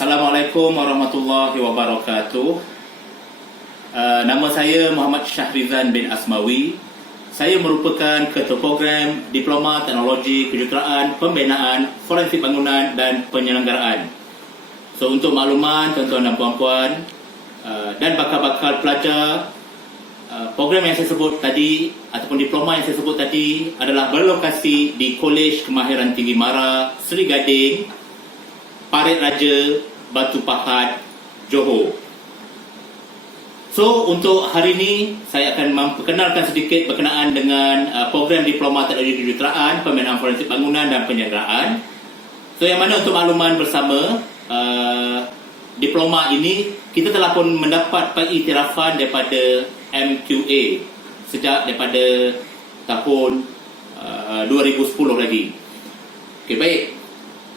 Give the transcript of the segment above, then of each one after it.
Assalamualaikum warahmatullahi wabarakatuh. Nama saya Muhammad Syahrizan bin Asmawi. Saya merupakan Ketua Program Diploma Teknologi Kejuruteraan Pembinaan Forensik Bangunan dan Penyelenggaraan. So, untuk makluman tuan-tuan dan puan-puan dan bakal-bakal pelajar, program yang saya sebut tadi ataupun diploma yang saya sebut tadi adalah berlokasi di Kolej Kemahiran Tinggi Mara, Seri Gading, Parit Raja, Batu Pahat, Johor. So, untuk hari ini saya akan memperkenalkan sedikit berkenaan dengan program Diploma Teknologi Kejuruteraan Pembinaan Forensik Bangunan dan Penyelenggaraan. So, yang mana untuk makluman bersama, diploma ini kita telah pun mendapat pengiktirafan daripada MQA sejak daripada tahun 2010 lagi. Okey, baik.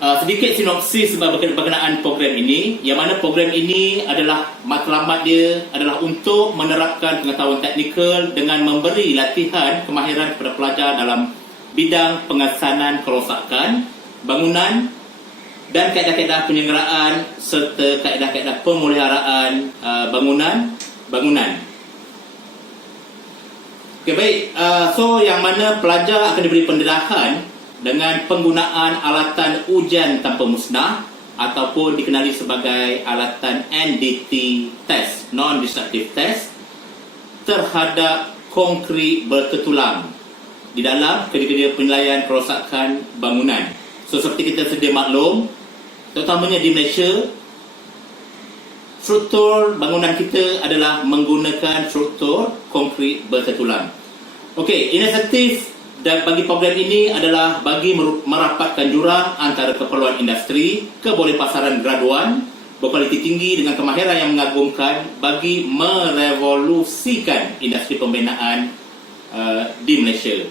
Sedikit sinopsis berkenaan program ini, yang mana program ini adalah matlamat dia adalah untuk menerapkan pengetahuan teknikal dengan memberi latihan kemahiran kepada pelajar dalam bidang pengesanan kerosakan bangunan dan kaedah-kaedah penyelenggaraan serta kaedah-kaedah pemeliharaan bangunan. Okey, baik. So, yang mana pelajar akan diberi pendedahan dengan penggunaan alatan ujian tanpa musnah ataupun dikenali sebagai alatan NDT test, non-destructive test, terhadap konkrit bertertulang di dalam kerja-kerja penilaian kerosakan bangunan. So, seperti kita sedia maklum, terutamanya di Malaysia, struktur bangunan kita adalah menggunakan struktur konkrit bertertulang. Okey, inisiatif dan bagi program ini adalah bagi merapatkan jurang antara keperluan industri, kebolehpasaran graduan berkualiti tinggi dengan kemahiran yang mengagumkan bagi merevolusikan industri pembinaan di Malaysia.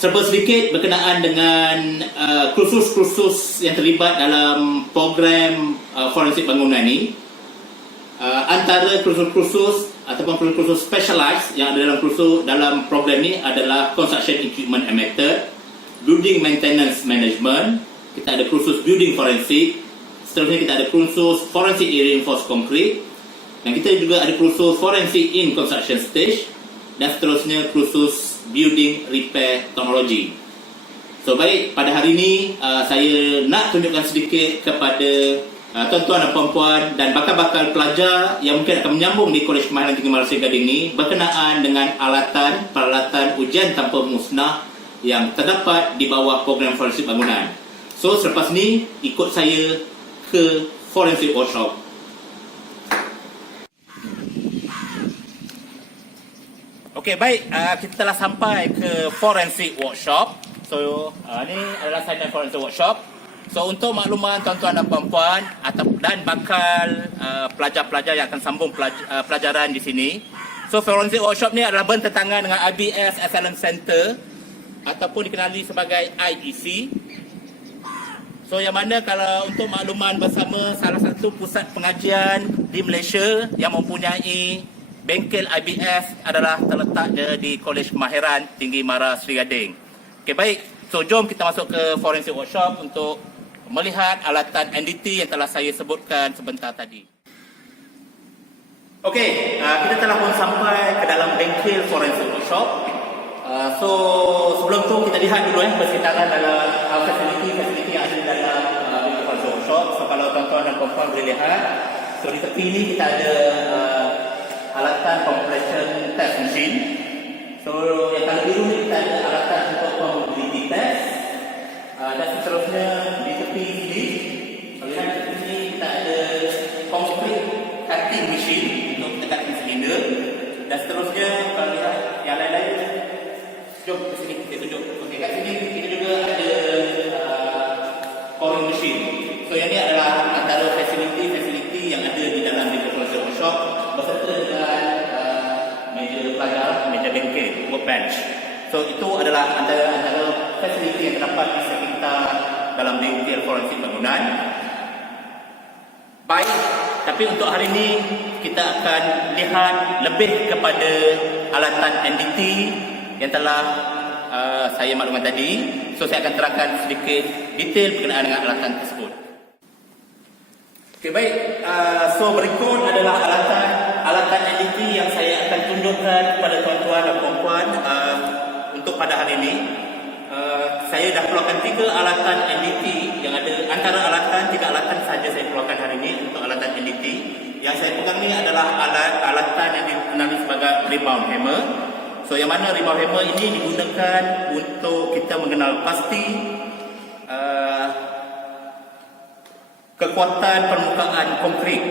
Serba sedikit berkenaan dengan kursus-kursus yang terlibat dalam program forensik bangunan ini. Antara kursus-kursus ataupun kursus specialized yang ada dalam program ini adalah Construction Equipment and Method, Building Maintenance Management, kita ada kursus Building Forensik, seterusnya kita ada kursus Forensic Reinforced Concrete, dan kita juga ada kursus Forensic in Construction Stage, dan seterusnya kursus Building Repair Technology. So, baik, pada hari ini saya nak tunjukkan sedikit kepada tuan-tuan dan puan-puan dan bakal-bakal pelajar yang mungkin akan menyambung di Kolej Kemahiran Tinggi Mara Seri Gading ini berkenaan dengan peralatan ujian tanpa musnah yang terdapat di bawah program forensik bangunan. So, selepas ni ikut saya ke Forensic Workshop. Okey, baik, kita telah sampai ke Forensic Workshop. So, ni adalah sainan Forensic Workshop. So, untuk makluman tuan-tuan dan puan-puan dan bakal pelajar-pelajar yang akan sambung pelajaran di sini. So, Forensic Workshop ni adalah bertentangan dengan IBS Excellence Center ataupun dikenali sebagai IEC. So, yang mana kalau untuk makluman bersama, salah satu pusat pengajian di Malaysia yang mempunyai bengkel IBS adalah terletak di Kolej Kemahiran Tinggi Mara Seri Gading. Okey, baik. So, jom kita masuk ke Forensic Workshop untuk melihat alatan NDT yang telah saya sebutkan sebentar tadi. Okey, kita telah pun sampai ke dalam bengkel Forensic Workshop. So, sebelum tu kita lihat dulu persekitaran dalam fasiliti yang ada di dalam bengkel Forensic Workshop. So, kalau tuan-tuan dan puan-puan boleh lihat, so di tepi ini kita ada alatan compression test machine. So, yang kalau biru ni kita ada alatan untuk mobility test. Dan seterusnya di tepi sini, kalau lihat di tepi sini kita ada concrete cutting machine untuk cutting cylinder. Dan seterusnya kalau lihat yang lain-lain, jom ke sini kita tunjuk. Okey, kat sini kita juga ada coring machine. So, yang ni adalah antara fasiliti yang ada di dalam Forensic Workshop berserta dengan meja pelajar, meja bengkel, workbench. So, itu adalah antara fasiliti yang terdapat di sekitar dalam bengkel forensik bangunan. Baik, tapi untuk hari ini kita akan lihat lebih kepada alatan NDT yang telah saya maklumat tadi. So saya akan terangkan sedikit detail berkenaan dengan alatan tersebut. Okey, baik. So berikut adalah alatan NDT yang saya akan tunjukkan kepada tuan-tuan dan puan-puan untuk pada hari ini. Saya dah keluarkan 3 alatan NDT yang ada, antara tiga alatan saja saya keluarkan hari ini untuk alatan NDT. Yang saya pegang ni adalah alatan yang dikenali sebagai rebound hammer. So yang mana rebound hammer ini digunakan untuk kita mengenal pasti kekuatan permukaan konkrit.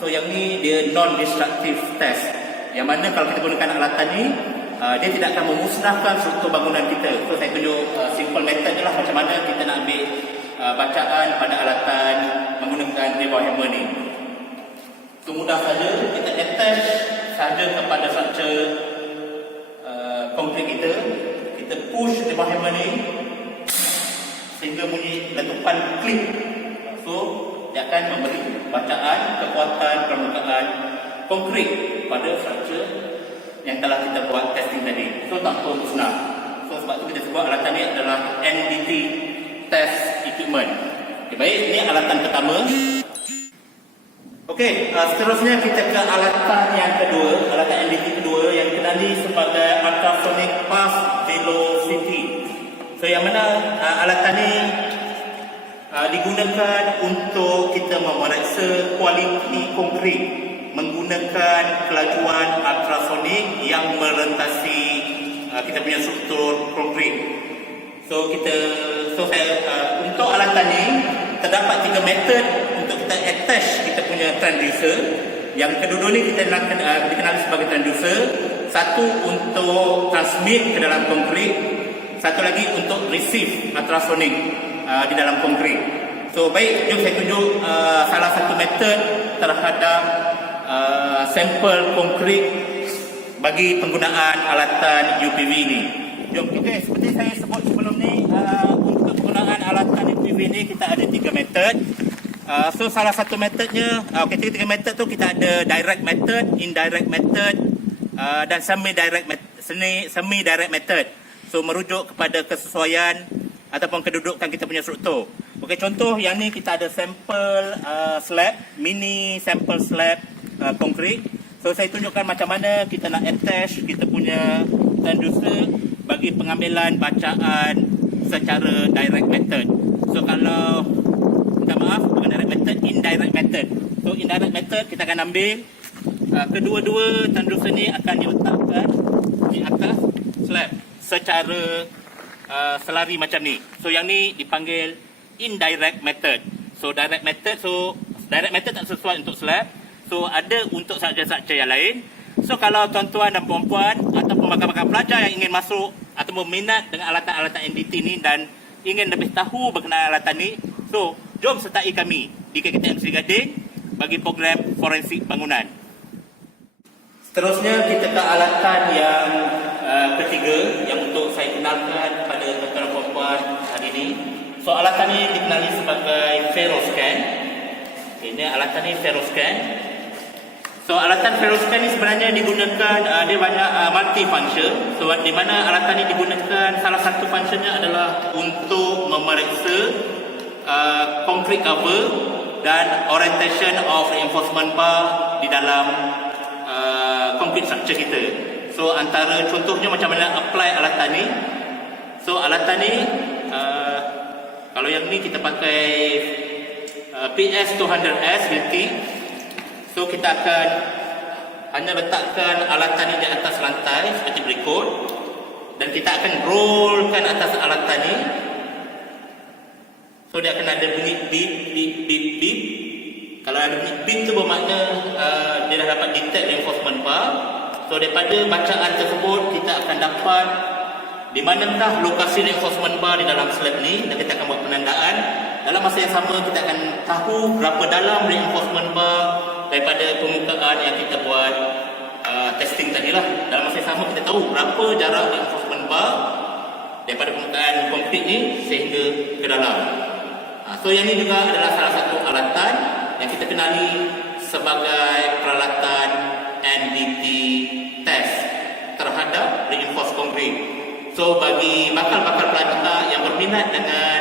So yang ni dia non-destructive test. Yang mana kalau kita gunakan alatan ni, dia tidak akan memusnahkan struktur bangunan kita. So saya tunjuk simple method je lah macam mana kita nak ambil bacaan pada alatan menggunakan rebound hammer ni. So mudah saja, kita attach saja kepada struktur konkrit kita. Kita push rebound hammer ni sehingga bunyi letupan klik. So dia akan memberi bacaan kekuatan permukaan konkrit pada struktur yang telah kita buat testing tadi. So tak perlu musnah. So sebab tu kita sebut alatan ni adalah NDT test equipment. Okay, baik, ini alatan pertama. Okey, seterusnya kita ke alatan yang kedua, alatan NDT kedua yang dikenali sebagai ultrasonic pulse velocity. So yang mana alatan ni digunakan untuk kita memeriksa kualiti konkrit menggunakan kelajuan ultrasonik yang merentasi kita punya struktur konkrit. So untuk alatan ni terdapat 3 metod untuk kita attach kita punya transducer. Yang kedua ni kita dikenali sebagai transducer. Satu untuk transmit ke dalam konkrit, satu lagi untuk receive ultrasonik di dalam konkrit. So baik, jom saya tunjuk salah satu metod terhadap sampel konkrit bagi penggunaan alatan UPV ini. Jom, okay, seperti saya sebut sebelum ni, untuk penggunaan alatan UPV ini kita ada 3 metod. So salah satu metodnya, tiga metod tu kita ada direct method, indirect method dan semi-direct method. So merujuk kepada kesesuaian ataupun kedudukan kita punya struktur. Okey, contoh yang ni kita ada sampel slab, mini sampel slab konkrit. So saya tunjukkan macam mana kita nak attach kita punya transducer bagi pengambilan bacaan secara direct method. So kalau minta maaf, bukan direct method, indirect method. So indirect method kita akan ambil kedua-dua transducer ni akan diletakkan di atas slab secara selari macam ni. So yang ni dipanggil indirect method. So direct method tak sesuai untuk slab. So ada untuk struktur yang lain. So kalau tuan-tuan dan puan-puan ataupun rakan-rakan pelajar yang ingin masuk atau berminat dengan alatan-alatan NDT ni dan ingin lebih tahu berkenaan alatan ni, so jom sertai kami di KKTM Seri Gading bagi program forensik bangunan. Seterusnya kita ke alatan yang ketiga yang untuk saya kenalkan pada tuan-tuan dan puan-puan hari ini. So alatan ni dikenali sebagai ferroscan. Okay, ini alatan ni ferroscan. So alatan ferroscan ni sebenarnya digunakan, dia banyak multi function. So di mana alatan ni digunakan, salah satu functionnya adalah untuk memeriksa concrete cover dan orientation of reinforcement bar di dalam concrete structure kita. So antara contohnya macam mana apply alatan ni. So alatan ni kalau yang ni kita pakai PS200S Hilti. So kita akan hanya letakkan alatan ni di atas lantai seperti berikut dan kita akan rollkan atas alatan ni. So dia akan ada bunyi beep beep beep beep. Kalau ada bunyi beep tu bermakna dia dah dapat detect reinforcement bar. So daripada bacaan tersebut kita akan dapat di manakah lokasi reinforcement bar di dalam slab ni dan kita akan buat penandaan. Dalam masa yang sama kita akan tahu berapa dalam reinforcement bar daripada permukaan yang kita buat testing tadi lah. Dalam masa yang sama kita tahu berapa jarak reinforcement bar daripada permukaan konkrit ni sehingga ke dalam. So yang ni juga adalah salah satu alatan yang kita kenali sebagai peralatan NDT test terhadap reinforced concrete. So bagi bakal-bakal pelajar yang berminat dengan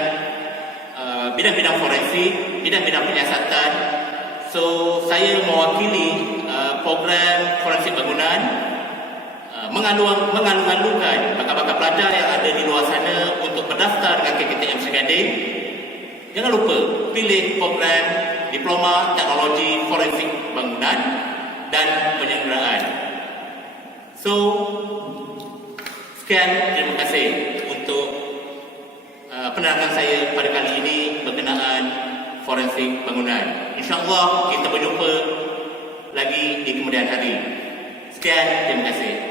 bidang-bidang forensik, bidang-bidang penyiasatan, so saya mewakili program forensik bangunan, mengalu-alukan bakal-bakal pelajar yang ada di luar sana untuk berdaftar dengan KKTM Seri Gading. Jangan lupa pilih program Diploma Teknologi Forensik Bangunan dan Penyelenggaraan. So, sekian, terima kasih untuk penerangan saya pada kali ini berkenaan forensik bangunan. InsyaAllah kita berjumpa lagi di kemudian hari. Sekian, terima kasih.